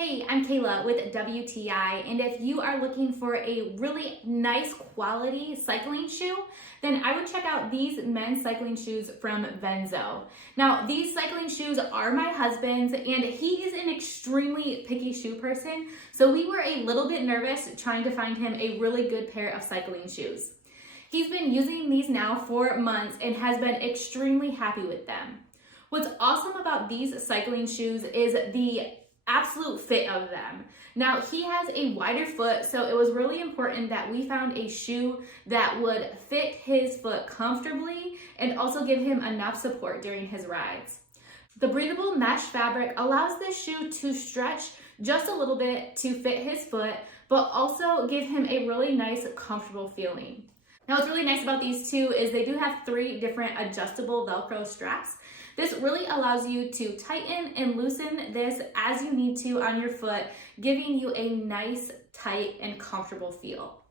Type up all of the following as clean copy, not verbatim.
Hey, I'm Kayla with WTI, and if you are looking for a really nice quality cycling shoe, then I would check out these men's cycling shoes from Venzo. Now, these cycling shoes are my husband's, and he is an extremely picky shoe person, so we were a little bit nervous trying to find him a really good pair of cycling shoes. He's been using these now for months and has been extremely happy with them. What's awesome about these cycling shoes is the absolute fit of them. Now, he has a wider foot, so it was really important that we found a shoe that would fit his foot comfortably and also give him enough support during his rides. The breathable mesh fabric allows this shoe to stretch just a little bit to fit his foot, but also give him a really nice, comfortable feeling. Now, what's really nice about these two is they do have 3 different adjustable Velcro straps. This really allows you to tighten and loosen this as you need to on your foot, giving you a nice, tight, and comfortable feel.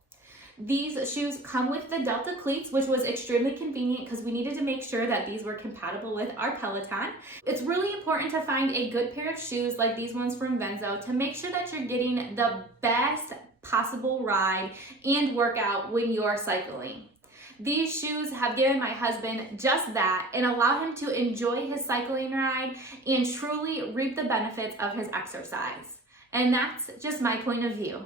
These shoes come with the Delta cleats, which was extremely convenient because we needed to make sure that these were compatible with our Peloton. It's really important to find a good pair of shoes like these ones from Venzo to make sure that you're getting the best possible ride and workout when you're cycling. These shoes have given my husband just that and allow him to enjoy his cycling ride and truly reap the benefits of his exercise. And that's just my point of view.